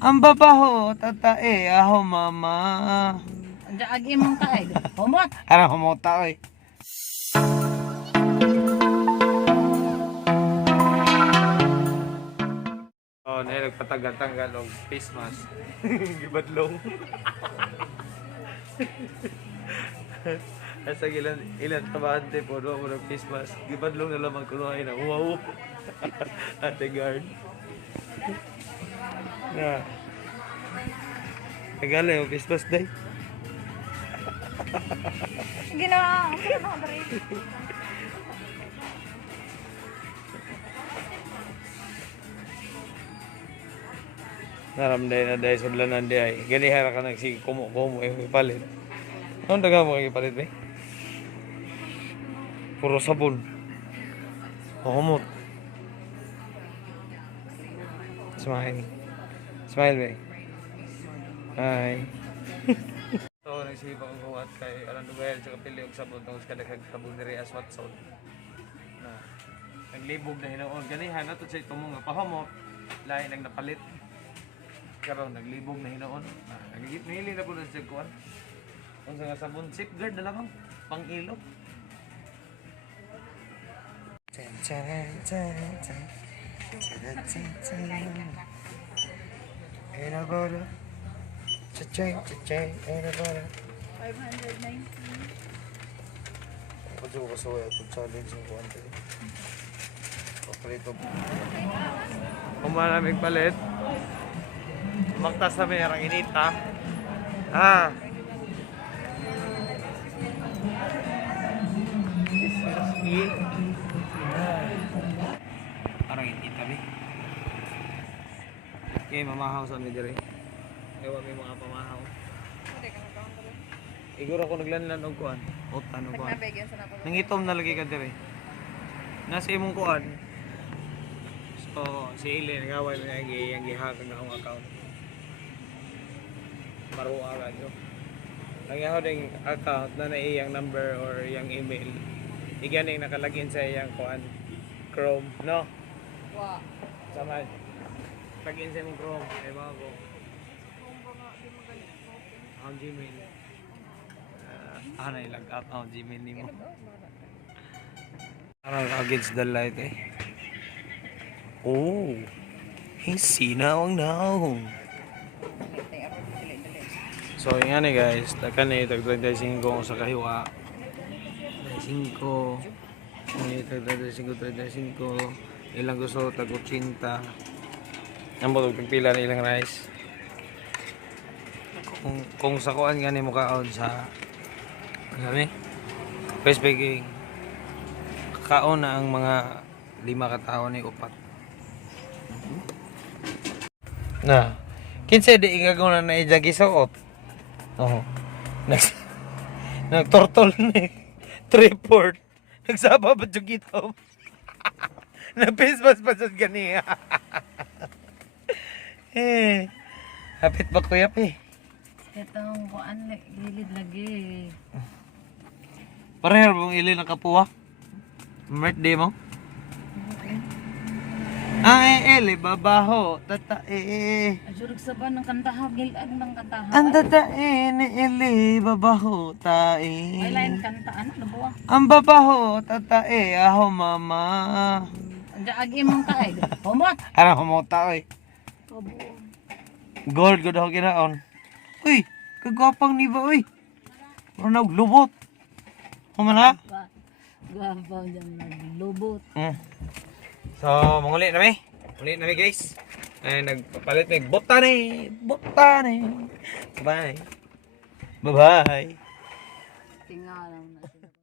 Ang babaho, tatae, aho mama. Anja agi mong taay. Humot. Ano humota oy. Oh, na nagpatagal-tanggal og face mask. Gibadlong. Asa ilan tabante po do mo ng face mask. Gibadlong na lamang kuno ay na. Wow. Ate guard. Na. Tagale o face mask day. Ginawa. Ano ba rin? Naramday na dahil sudlanan di ay. Ganihara ka nagsige kumo-kumo ipalit. Anong daga mo ipalit eh? Puro sabon. Humot. Smile. Smile be. Hi. So, nagsige akong kuwat kay alam dubayal sa kapili og sabon tungod sa daghang sabon diri as Watson. Na. Naglibog na hinoon. Ganihan ato sa tumong nga pahumot. Lain ang napalit. Karon naglibog na hinoon. Nagigit na po na siya kuwan. Kung sa sabon, safeguard na lang pang ilog. Chan chan chan chan chan chan chan. Enabora. Chay chay enabora. 590. Pwede ko kasaway at challenge ng kuwan tayo. Paprito. Kung malamig palit, magtas na may arang inita. Ah. Arang inita be. Okay, mamahaw sa mi dire. Ewa may mga pamahaw. Iguro ako naglanlan og kuan. Otan og kuan. Nangitom na lagi ka dire. Nasa imong kuan. So, si Ili nagaway mo yung gihack na akong account. Maruha ka nyo. Nangyahod yung account na iyang number or yung email. Igyan yung nakalagin sa iyang kuan Chrome, no? Wa. Sama. Lagin sa imong Chrome. Ay mga ko. Ang Gmail. Na ilag out ang Gmail ni mo. Parang against the light eh. Oh, sinaw ang naong. So, yung ni guys, takan ni tag 35 sa kahiwa. 35. Ni tag 35. Ilang gusto tag 80. Ang botog pila na ilang rice. Kung sa kuan nga ni mo kaon sa ano first baking kaon na ang mga 5 katao ni upat. Na, kinsa di igagaw na ijagi suot. Oh. Nagtortol ni tripod. Nagsaba pa jud gitaw. Nagpispas pa jud gani. Hapit ba kuya pe? Itong kuan gilid lagi. Pareho bang ili nakapuwa? Birthday mo? Ay, ele, babaho, tatae. Ajurog sa ba ng kantaha, gilad ng kantaha. Ang tatae ni ele, babaho, tae. May lain kanta, ano, nabuwa. Ang babaho, tatae, aho mama. Anja agi mong taay. Humot. Ano, humota, oy. Kabuo. Gold, good ako kinaon. Uy, kagwapang ni ba, uy. Parang naglubot. Humana? Gwapaw dyan naglubot. So, manguli na mi. Muli na mi guys. Ay, nagpapalit mi. Botane! Botane! Bye-bye. Bye-bye. Tingalang na.